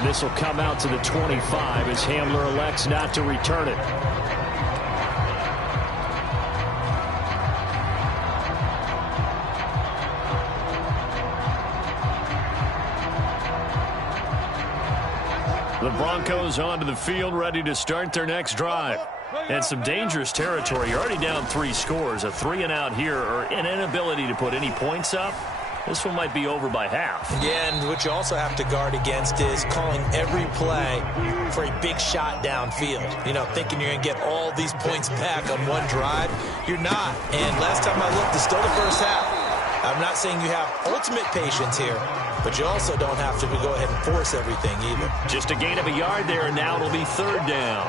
And this will come out to the 25 as Hamler elects not to return it. The Broncos onto the field, ready to start their next drive. And some dangerous territory. You're already down 3 scores. A 3-and-out here, or an inability to put any points up. This one might be over by half. Yeah, and what you also have to guard against is calling every play for a big shot downfield. You know, thinking you're going to get all these points back on one drive. You're not. And last time I looked, it's still the first half. I'm not saying you have ultimate patience here, but you also don't have to go ahead and force everything either. Just a gain of a yard there, and now it'll be 3rd down.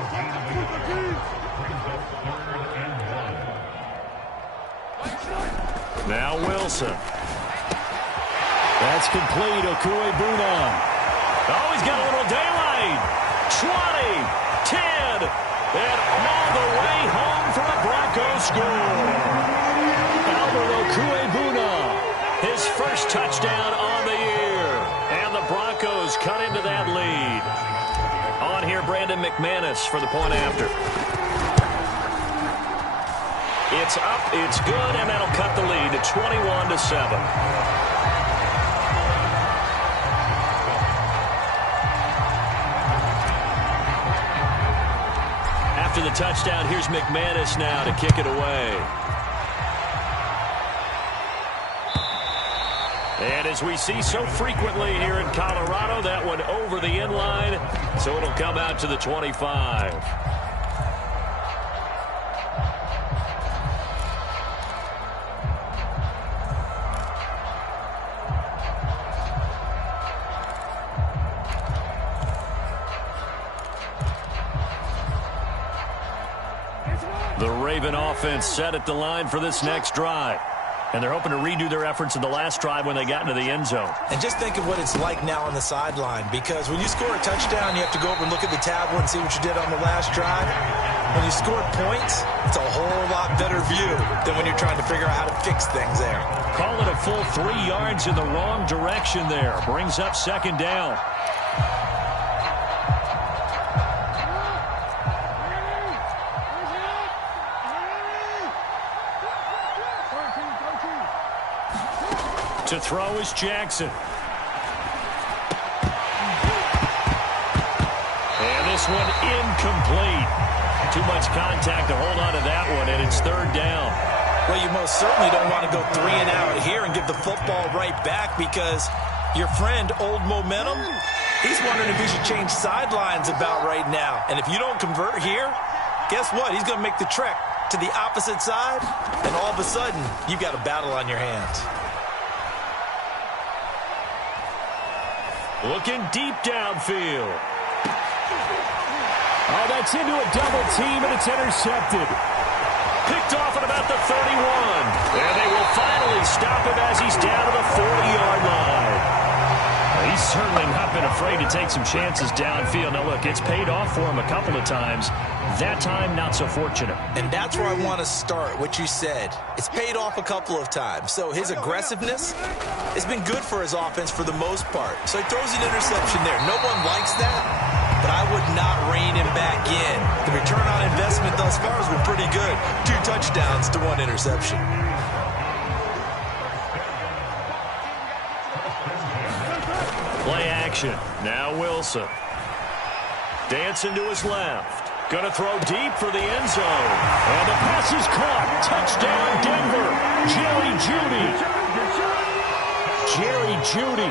Now Wilson. That's complete. Okuebuna. Oh, he's got a little daylight. 20, 10, and all the way home for a Broncos score. Albert Okuebuna, his first touchdown on the year. And the Broncos cut into that lead. On here, Brandon McManus for the point after. It's up, it's good, and that'll cut the lead to 21-7. After the touchdown, here's McManus now to kick it away. And as we see so frequently here in Colorado, that one over the end line, so it'll come out to the 25. The Raven offense set at the line for this next drive. And they're hoping to redo their efforts in the last drive when they got into the end zone. And just think of what it's like now on the sideline, because when you score a touchdown, you have to go over and look at the tablet and see what you did on the last drive. When you scored points, it's a whole lot better view than when you're trying to figure out how to fix things there. Call it a full 3 yards in the wrong direction there. Brings up 2nd down. To throw is Jackson. And this one incomplete. Too much contact to hold on to that one, and it's 3rd down. Well, you most certainly don't want to go 3-and-out here and give the football right back, because your friend, Old Momentum, he's wondering if he should change sidelines about right now. And if you don't convert here, guess what? He's going to make the trek to the opposite side, and all of a sudden, you've got a battle on your hands. Looking deep downfield. Oh, that's into a double team, and it's intercepted. Picked off at about the 31. And they will finally stop him as he's down to the 40-yard line. He's certainly not been afraid to take some chances downfield. Now, look, it's paid off for him a couple of times. That time, not so fortunate. And that's where I want to start, what you said. It's paid off a couple of times. So his aggressiveness has been good for his offense for the most part. So he throws an interception there. No one likes that, but I would not rein him back in. The return on investment thus far has been pretty good. 2 touchdowns to 1 interception. Play action. Now Wilson. Dancing to his left. Going to throw deep for the end zone. And the pass is caught. Touchdown, Denver. Jerry Jeudy. Jerry Jeudy.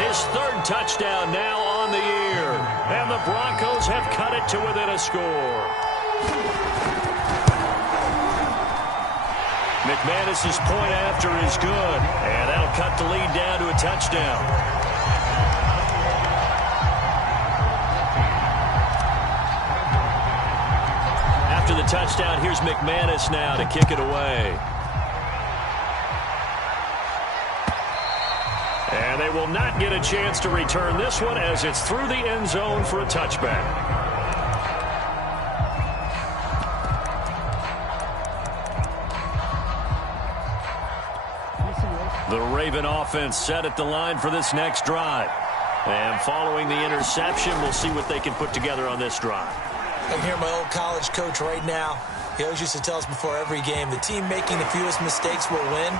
His 3rd touchdown now on the year. And the Broncos have cut it to within a score. McManus's point after is good. And that'll cut the lead down to a touchdown. After the touchdown, here's McManus now to kick it away. And they will not get a chance to return this one as it's through the end zone for a touchback. The Raven offense set at the line for this next drive. And following the interception, we'll see what they can put together on this drive. I'm hearing my old college coach right now. He always used to tell us before every game, the team making the fewest mistakes will win.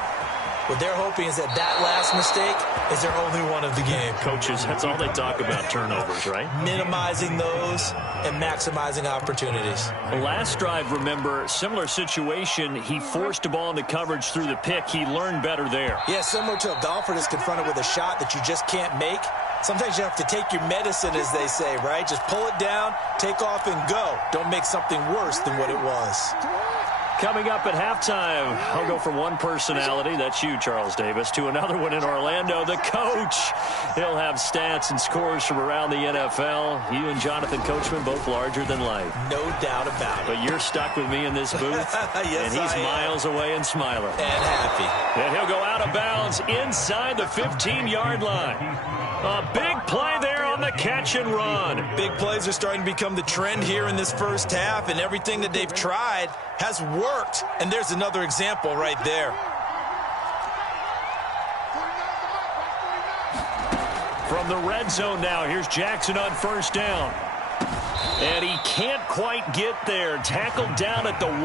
What they're hoping is that last mistake is their only one of the game. Coaches, that's all they talk about, turnovers, right? Minimizing those and maximizing opportunities. The last drive, remember, similar situation. He forced a ball into coverage through the pick. He learned better there. Yeah, similar to a golfer that's confronted with a shot that you just can't make. Sometimes you have to take your medicine, as they say, right? Just pull it down, take off, and go. Don't make something worse than what it was. Coming up at halftime, I'll go from one personality, that's you, Charles Davis, to another one in Orlando, the coach. He'll have stats and scores from around the NFL. You and Jonathan Coachman, both larger than life. No doubt about it. But you're stuck with me in this booth, yes, and he's miles away and smiling. And happy. And he'll go out of bounds inside the 15-yard line. A big play there on the catch and run. Big plays are starting to become the trend here in this first half, and everything that they've tried has worked. And there's another example right there. From the red zone now, here's Jackson on first down. And he can't quite get there. Tackled down at the 1.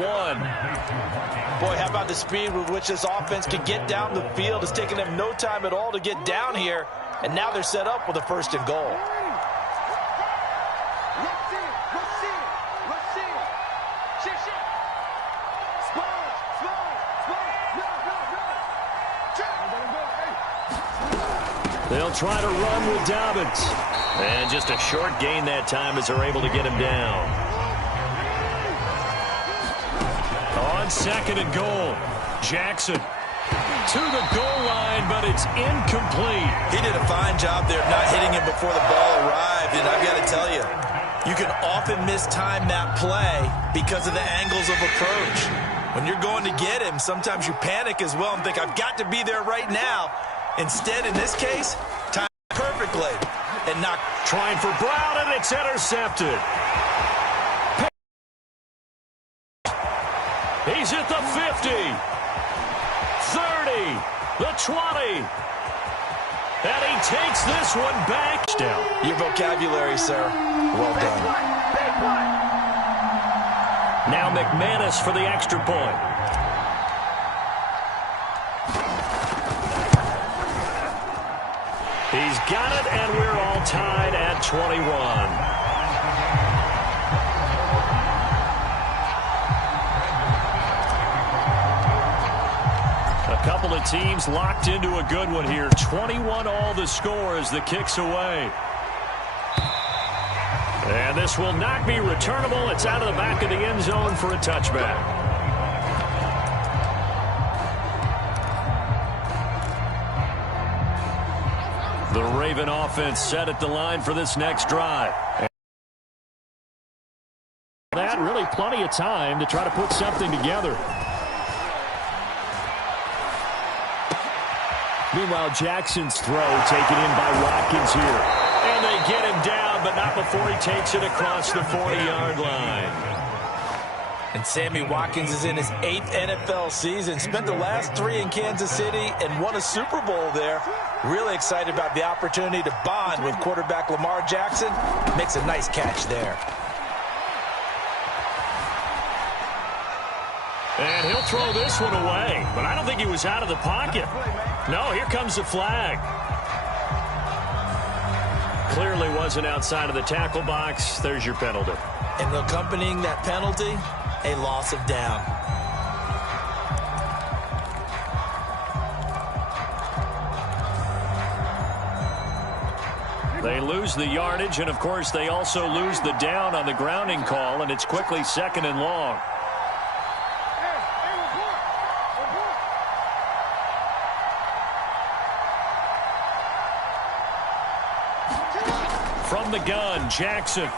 Boy, how about the speed with which this offense can get down the field? It's taken them no time at all to get down here. And now they're set up with a 1st and goal. They'll try to run with Dobbins. And just a short gain that time as they're able to get him down. On 2nd and goal, Jackson to the goal line, but it's incomplete. He did a fine job there of not hitting him before the ball arrived, and I've got to tell you, you can often mistime that play because of the angles of approach. When you're going to get him, sometimes you panic as well and think, I've got to be there right now. Instead, in this case, timed perfectly and not trying for Brown, and it's intercepted. He's at the 50. 30, the 20, and he takes this one back. Down. Your vocabulary, sir. Well done. Now McManus for the extra point. He's got it, and we're all tied at 21. Couple of teams locked into a good one here. 21 all the score as the kick's away. And this will not be returnable. It's out of the back of the end zone for a touchback. The Raven offense set at the line for this next drive. That really plenty of time to try to put something together. Meanwhile, Jackson's throw taken in by Watkins here. And they get him down, but not before he takes it across the 40-yard line. And Sammy Watkins is in his 8th NFL season. Spent the last 3 in Kansas City and won a Super Bowl there. Really excited about the opportunity to bond with quarterback Lamar Jackson. Makes a nice catch there. And he'll throw this one away, but I don't think he was out of the pocket. No, here comes the flag. Clearly wasn't outside of the tackle box. There's your penalty. And accompanying that penalty, a loss of down. They lose the yardage, and of course they also lose the down on the grounding call, and it's quickly 2nd and long. From the gun, Jackson.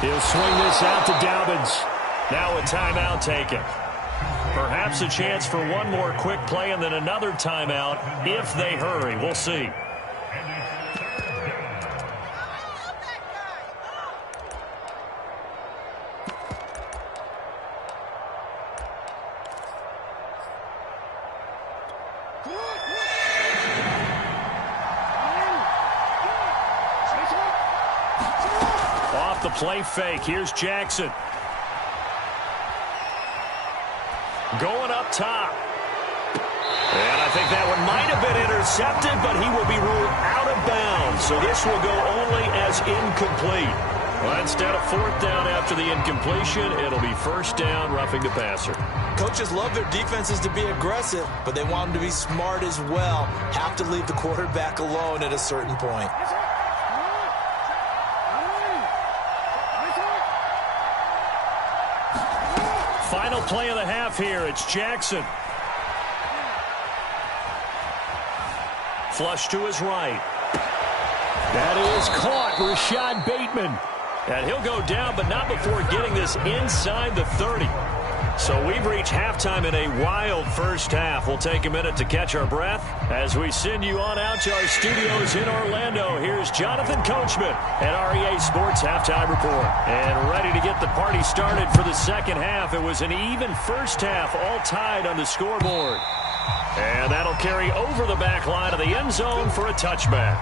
He'll swing this out to Dobbins. Now a timeout taken. Perhaps a chance for one more quick play and then another timeout if they hurry. We'll see. play fake. Here's Jackson. Going up top. And I think that one might have been intercepted, but he will be ruled out of bounds. So this will go only as incomplete. Well, instead of fourth down after the incompletion, it'll be first down, roughing the passer. Coaches love their defenses to be aggressive, but they want them to be smart as well. Have to leave the quarterback alone at a certain point. Final play of the half here. It's Jackson. Flush to his right. That is caught. Rashad Bateman. And he'll go down, but not before getting this inside the 30. So we've reached halftime in a wild first half. We'll take a minute to catch our breath as we send you on out to our studios in Orlando. Here's Jonathan Coachman at REA Sports Halftime Report. And ready to get the party started for the second half. It was an even first half, all tied on the scoreboard. And that'll carry over the back line of the end zone for a touchback.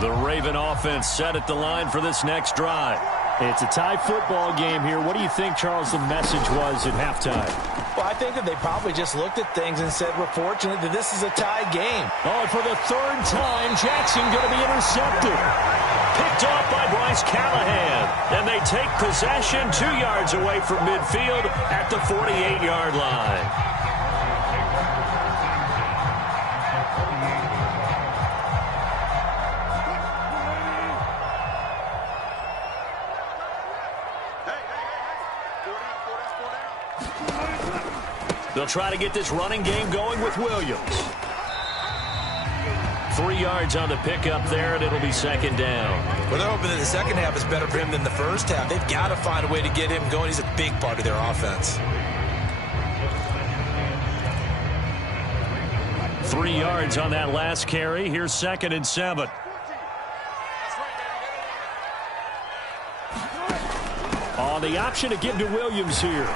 The Raven offense set at the line for this next drive. It's a tie football game here. What do you think, Charles, the message was at halftime? Well, I think that they probably just looked at things and said, we're fortunate that this is a tie game. Oh, and for the third time, Jackson going to be intercepted. Picked off by Bryce Callahan. And they take possession 2 yards away from midfield at the 48-yard line. They'll try to get this running game going with Williams. 3 yards on the pickup there, and it'll be second down. Well, they're hoping that the second half is better for him than the first half. They've got to find a way to get him going. He's a big part of their offense. 3 yards on that last carry. Here's 2nd and 7. On the option to give to Williams here.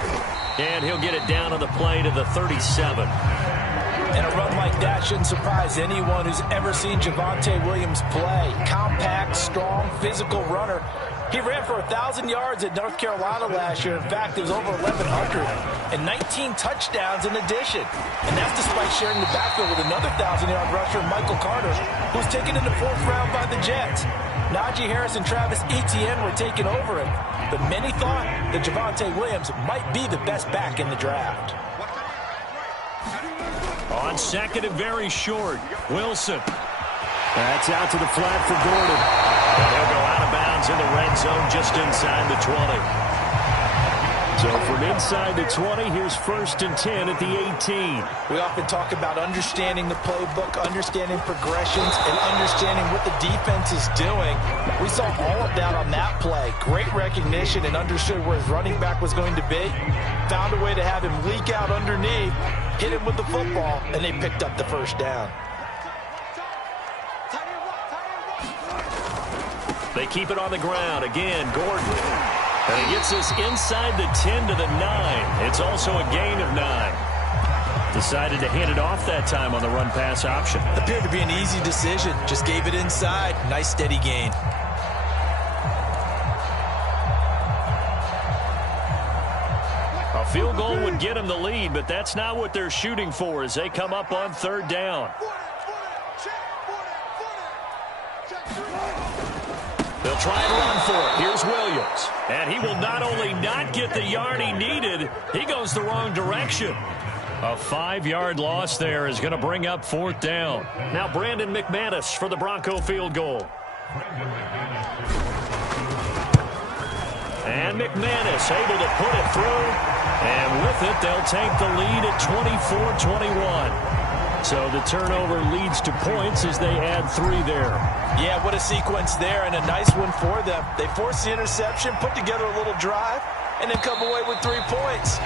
And he'll get it down on the play to the 37. And a run like that shouldn't surprise anyone who's ever seen Javonte Williams play. Compact, strong, physical runner. He ran for 1,000 yards at North Carolina last year. In fact, it was over 1,100 and 19 touchdowns in addition. And that's despite sharing the backfield with another 1,000-yard rusher, Michael Carter, who was taken in the 4th round by the Jets. Najee Harris and Travis Etienne were taking over him. But many thought that Javonte Williams might be the best back in the draft. On 2nd and very short, Wilson. That's out to the flat for Gordon. And he'll go out of bounds in the red zone just inside the 20. So from inside the 20, here's 1st and 10 at the 18. We often talk about understanding the playbook, understanding progressions, and understanding what the defense is doing. We saw all of that on that play. Great recognition and understood where his running back was going to be. Found a way to have him leak out underneath, hit him with the football, and they picked up the first down. They keep it on the ground. Again, Gordon. And he gets this inside the 10 to the 9. It's also a gain of 9. Decided to hand it off that time on the run-pass option. Appeared to be an easy decision. Just gave it inside. Nice, steady gain. A field goal would get him the lead, but that's not what they're shooting for as they come up on 3rd down. They'll try and run for it. Here's Williams. And he will not only not get the yard he needed, he goes the wrong direction. A 5-yard loss there is going to bring up 4th down. Now Brandon McManus for the Bronco field goal. And McManus able to put it through. And with it, they'll take the lead at 24-21. So the turnover leads to points as they add 3 there. Yeah, what a sequence there, and a nice one for them. They force the interception, put together a little drive, and then come away with 3 points.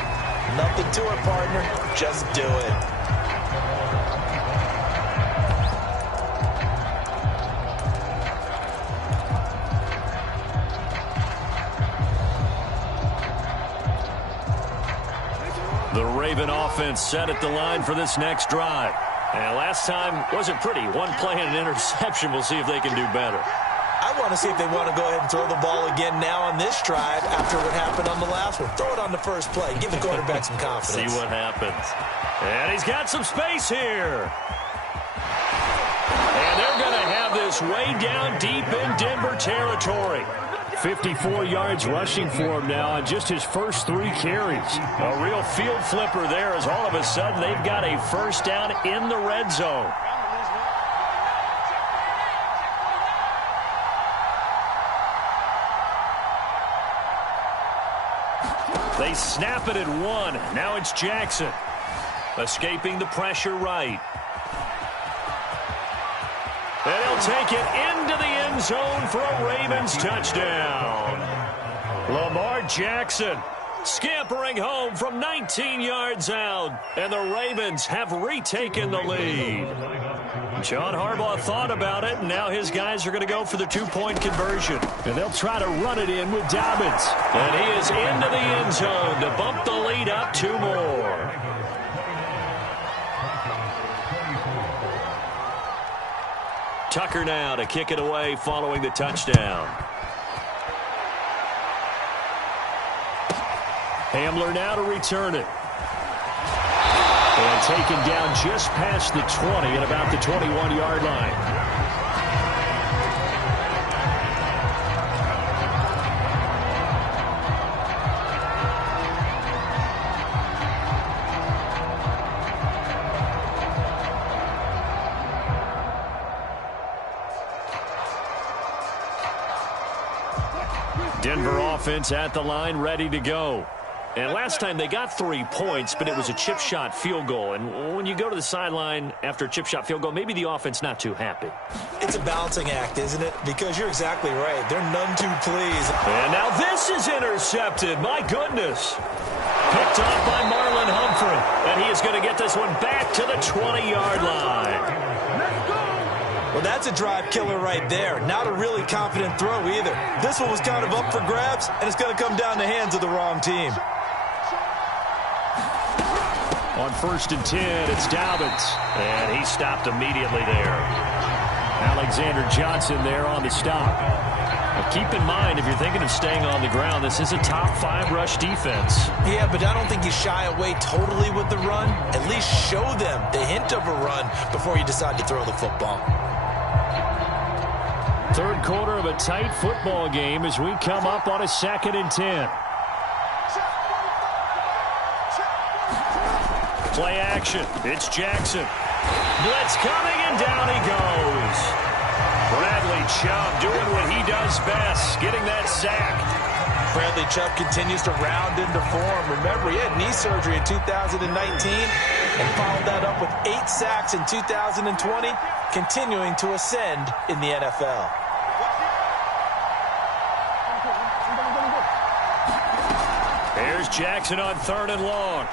Nothing to it, partner. Just do it. Raven offense set at the line for this next drive. And last time wasn't pretty. One play and an interception. We'll see if they can do better. I want to see if they want to go ahead and throw the ball again now on this drive after what happened on the last one. Throw it on the first play. Give the quarterback some confidence. See what happens. And he's got some space here. And they're going to have this way down deep in Denver territory. 54 yards rushing for him now on just his first 3 carries. A real field flipper there as all of a sudden they've got a first down in the red zone. They snap it at 1. Now it's Jackson. Escaping the pressure right. And he'll take it into the end zone for a Ravens touchdown. Lamar Jackson scampering home from 19 yards out. And the Ravens have retaken the lead. John Harbaugh thought about it, and now his guys are going to go for the 2-point conversion. And they'll try to run it in with Dobbins. And he is into the end zone to bump the lead up 2 more. Tucker now to kick it away following the touchdown. Hamler now to return it. And taken down just past the 20 at about the 21-yard line. Denver offense at the line, ready to go. And last time they got 3 points, but it was a chip shot field goal. And when you go to the sideline after a chip shot field goal, maybe the offense not too happy. It's a balancing act, isn't it? Because you're exactly right. They're none too pleased. And now this is intercepted. My goodness. Picked off by Marlon Humphrey. And he is going to get this one back to the 20-yard line. Well, that's a drive killer right there. Not a really confident throw either. This one was kind of up for grabs, and it's going to come down the hands of the wrong team. On 1st and 10, it's Dobbins. And he stopped immediately there. Alexander Johnson there on the stop. Well, keep in mind, if you're thinking of staying on the ground, this is a top 5 rush defense. Yeah, but I don't think you shy away totally with the run. At least show them the hint of a run before you decide to throw the football. 3rd quarter of a tight football game as we come up on a 2nd and 10. Play action. It's Jackson. Blitz coming, and down he goes. Bradley Chubb doing what he does best, getting that sack. Bradley Chubb continues to round into form. Remember, he had knee surgery in 2019 and followed that up with 8 sacks in 2020, continuing to ascend in the NFL. Here's Jackson on 3rd and long.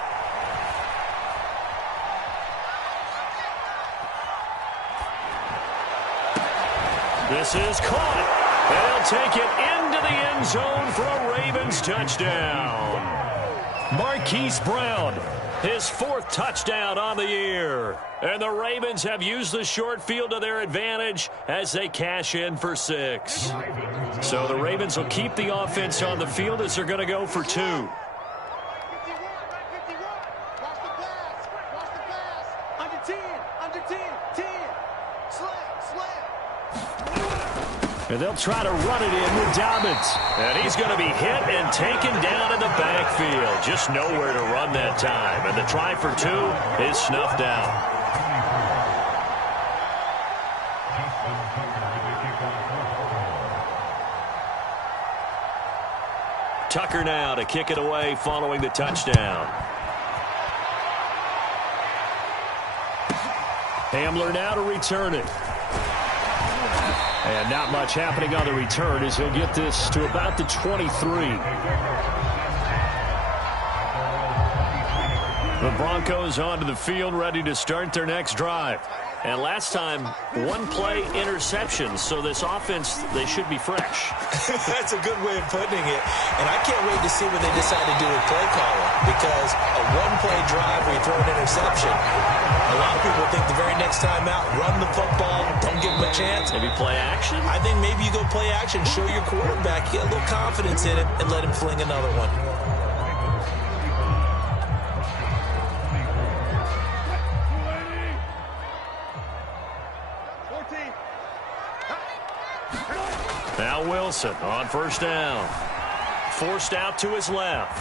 This is caught. They'll take it into the end zone for a Ravens touchdown. Marquise Brown, his 4th touchdown on the year. And the Ravens have used the short field to their advantage as they cash in for 6. So the Ravens will keep the offense on the field as they're going to go for 2. And they'll try to run it in with Dobbins. And he's going to be hit and taken down in the backfield. Just nowhere to run that time. And the try for 2 is snuffed out. Tucker now to kick it away following the touchdown. Hamler now to return it. And not much happening on the return as he'll get this to about the 23. The Broncos onto the field ready to start their next drive. And last time, one-play interception. So this offense, they should be fresh. That's a good way of putting it. And I can't wait to see what they decide to do with play calling, because a one-play drive where you throw an interception, a lot of people think the very next time out, run the football, don't give them a chance. Maybe play action? I think maybe you go play action, show your quarterback, get a little confidence in him, and let him fling another one. Now Wilson on first down. Forced out to his left.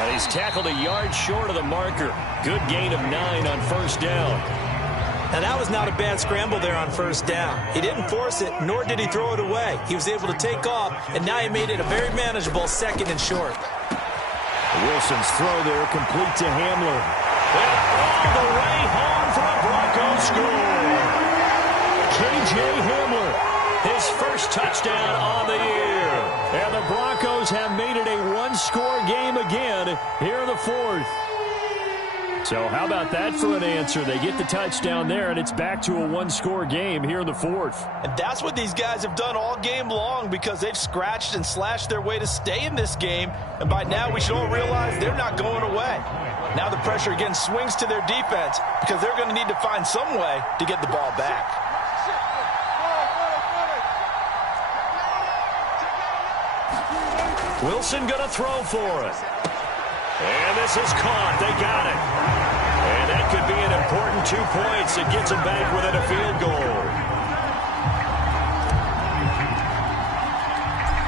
And he's tackled a yard short of the marker. Good gain of 9 on first down. Now, that was not a bad scramble there on first down. He didn't force it, nor did he throw it away. He was able to take off, and now he made it a very manageable 2nd and short. Wilson's throw there complete to Hamler. And all the way home for a Broncos score. K.J. Hamler. His first touchdown on the year. And the Broncos have made it a one-score game again here in the 4th. So how about that for an answer? They get the touchdown there, and it's back to a one-score game here in the 4th. And that's what these guys have done all game long, because they've scratched and slashed their way to stay in this game. And by now we should all realize they're not going away. Now the pressure again swings to their defense, because they're going to need to find some way to get the ball back. Wilson going to throw for it. And this is caught. They got it. And that could be an important 2 points. It gets them back within a field goal.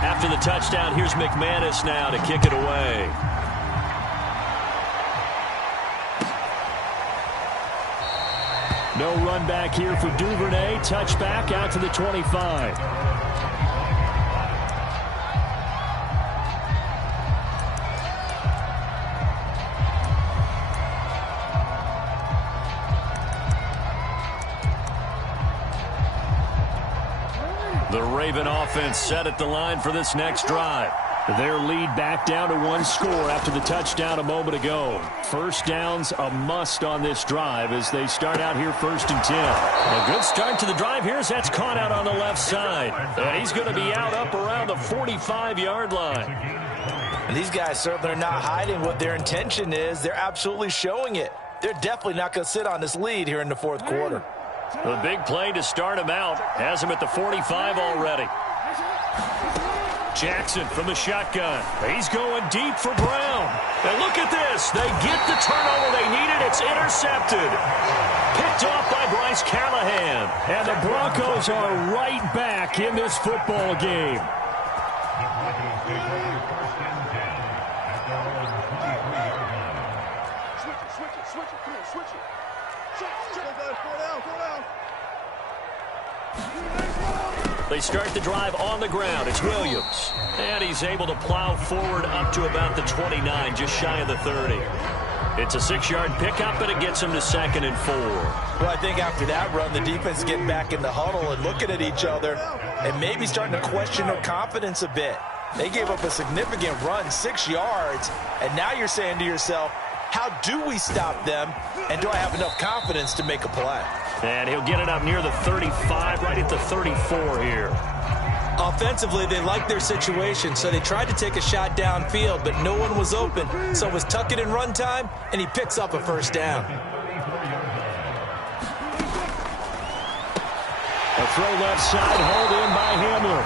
After the touchdown, here's McManus now to kick it away. No run back here for Duvernay. Touchback out to the 25. The Raven offense set at the line for this next drive. Their lead back down to 1 score after the touchdown a moment ago. First down's a must on this drive as they start out here 1st and 10. A good start to the drive here as that's caught out on the left side. And he's going to be out up around the 45-yard line. And these guys certainly are not hiding what their intention is. They're absolutely showing it. They're definitely not going to sit on this lead here in the 4th quarter. The big play to start him out has him at the 45 already. Jackson from the shotgun. He's going deep for Brown. And look at this. They get the turnover they needed. It's intercepted. Picked off by Bryce Callahan. And the Broncos are right back in this football game. They start the drive on the ground. It's Williams. And he's able to plow forward up to about the 29, just shy of the 30. It's a 6-yard pickup, and it gets him to 2nd and 4. Well, I think after that run, the defense is getting back in the huddle and looking at each other and maybe starting to question their confidence a bit. They gave up a significant run, 6 yards, and now you're saying to yourself, how do we stop them, and do I have enough confidence to make a play? And he'll get it up near the 35, right at the 34 here. Offensively, they liked their situation, so they tried to take a shot downfield, but no one was open. So it was tuck it in run time, and he picks up a first down. A throw left side, hauled in by Hamler.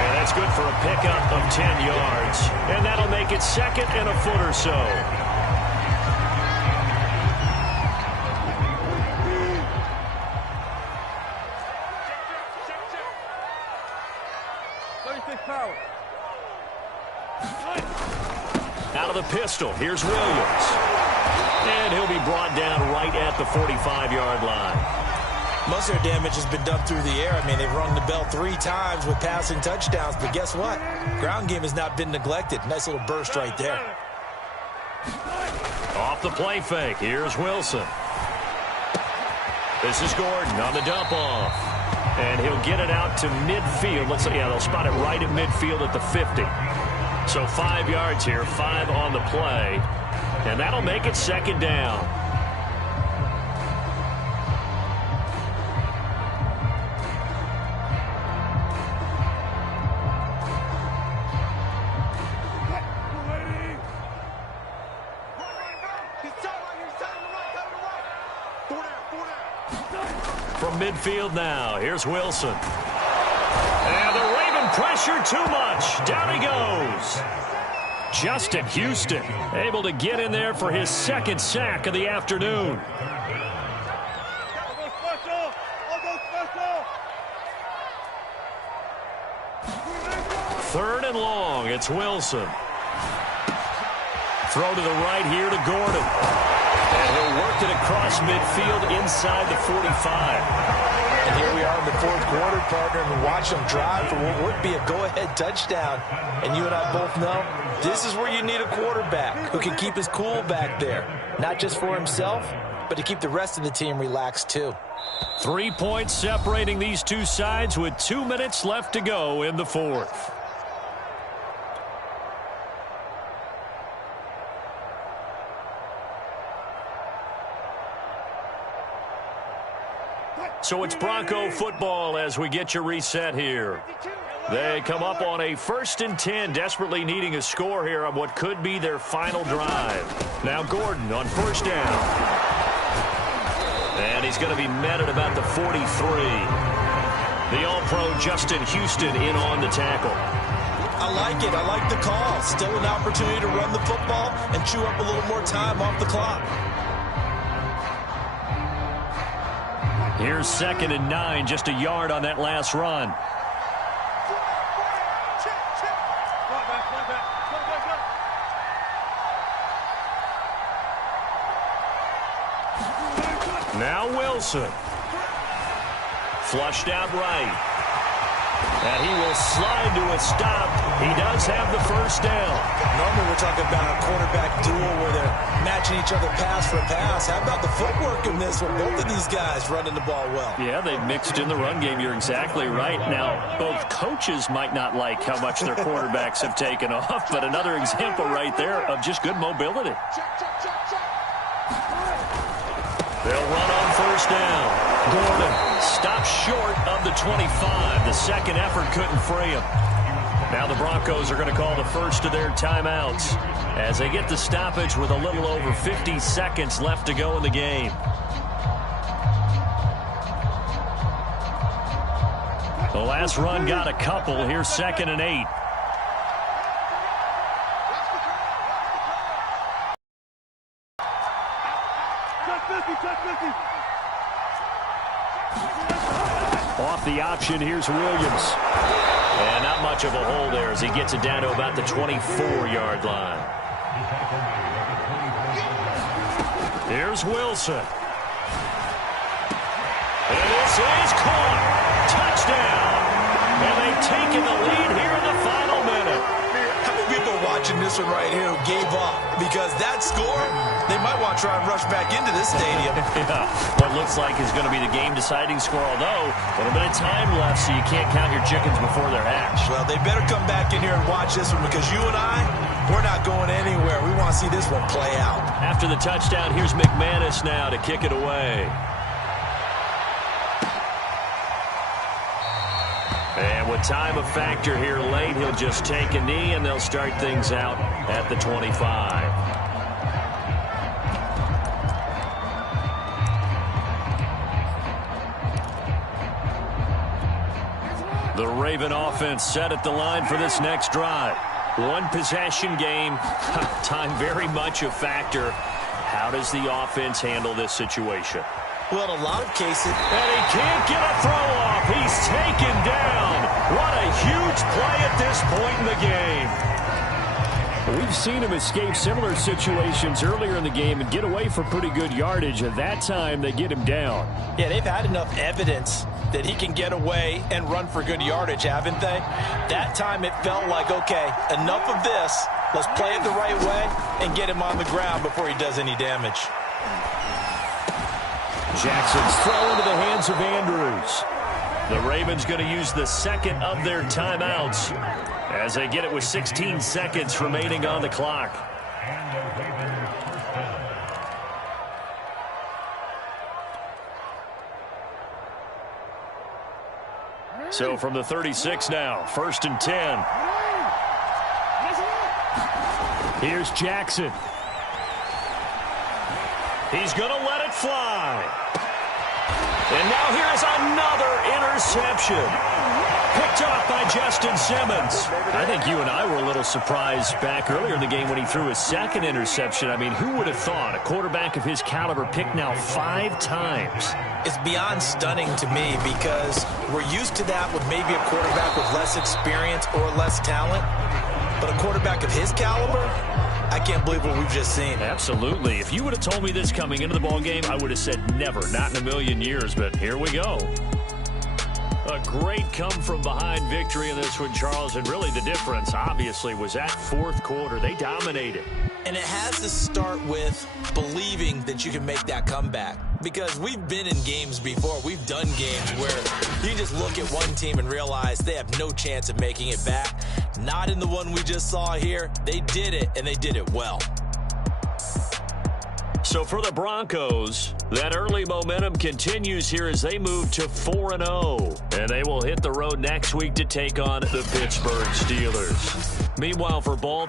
And that's good for a pickup of 10 yards. And that'll make it 2nd and a foot or so. Out of the pistol, here's Williams. And he'll be brought down right at the 45-yard line. Most of their damage has been done through the air. I mean, they've rung the bell 3 times with passing touchdowns, but guess what? Ground game has not been neglected. Nice little burst right there. Off the play fake, here's Wilson. This is Gordon on the dump off. And he'll get it out to midfield. Let's see, yeah, they'll spot it right at midfield at the 50. So 5 yards here, 5 on the play. And that'll make it 2nd down. From midfield now, here's Wilson. And the Raven pressure too much. Down he goes. Justin Houston able to get in there for his second sack of the afternoon. Third and long, it's Wilson. Throw to the right here to Gordon. And he'll work it across midfield inside the 45. And here we are in the fourth quarter, partner, and watch them drive for what would be a go-ahead touchdown. And you and I both know this is where you need a quarterback who can keep his cool back there. Not just for himself, but to keep the rest of the team relaxed too. 3 points separating these two sides with 2 minutes left to go in the fourth. So it's Bronco football as we get you reset here. They come up on a 1st and 10, desperately needing a score here on what could be their final drive. Now Gordon on 1st down. And he's going to be met at about the 43. The All-Pro Justin Houston in on the tackle. I like it. I like the call. Still an opportunity to run the football and chew up a little more time off the clock. Here's 2nd and 9, just a yard on that last run. Now Wilson. Flushed out right. And he will slide to a stop. He does have the 1st down. Normally we're talking about a quarterback duel where they're matching each other pass for pass. How about the footwork in this one? Both of these guys running the ball well. Yeah, they mixed in the run game. You're exactly right. Now, both coaches might not like how much their quarterbacks have taken off, but another example right there of just good mobility. They'll run on 1st down. Gordon stops short of the 25. The second effort couldn't free him. Now the Broncos are going to call the first of their timeouts as they get the stoppage with a little over 50 seconds left to go in the game. The last run got a couple. Here's 2nd and 8. Off the option, here's Williams. And not much of a hole there as he gets it down to about the 24-yard line. Here's Wilson. And this is caught. Touchdown. And they've taken the lead here in the final minute. How many people watching this one right here who gave up? Because that score, they might want to try and rush back into this stadium. Yeah, what looks like is going to be the game-deciding score, although a little bit of time left, so you can't count your chickens before they're hatched. Well, they better come back in here and watch this one because you and I, we're not going anywhere. We want to see this one play out. After the touchdown, here's McManus now to kick it away. And with time a factor here late, he'll just take a knee, and they'll start things out at the 25. The Raven offense set at the line for this next drive. One possession game, time very much a factor. How does the offense handle this situation? Well, in a lot of cases. And he can't get a throw off. He's taken down. What a huge play at this point in the game. We've seen him escape similar situations earlier in the game and get away for pretty good yardage. At that time, they get him down. Yeah, they've had enough evidence that he can get away and run for good yardage, haven't they? That time it felt like, okay, enough of this. Let's play it the right way and get him on the ground before he does any damage. Jackson's throw into the hands of Andrews. The Ravens going to use the second of their timeouts as they get it with 16 seconds remaining on the clock. So from the 36 now, 1st and 10. Here's Jackson. He's going to let it fly. And now here is another interception. Picked off by Justin Simmons. I think you and I were a little surprised back earlier in the game when he threw his second interception. I mean, who would have thought a quarterback of his caliber picked now 5 times? It's beyond stunning to me because we're used to that with maybe a quarterback with less experience or less talent. But a quarterback of his caliber, I can't believe what we've just seen. Absolutely. If you would have told me this coming into the ballgame, I would have said never, not in a million years, but here we go. A great come-from-behind victory in this one, Charles, and really the difference, obviously, was that fourth quarter. They dominated. And it has to start with believing that you can make that comeback. Because we've been in games before. We've done games where you just look at one team and realize they have no chance of making it back. Not in the one we just saw here. They did it, and they did it well. So for the Broncos, that early momentum continues here as they move to 4-0. And they will hit the road next week to take on the Pittsburgh Steelers. Meanwhile, for Baltimore,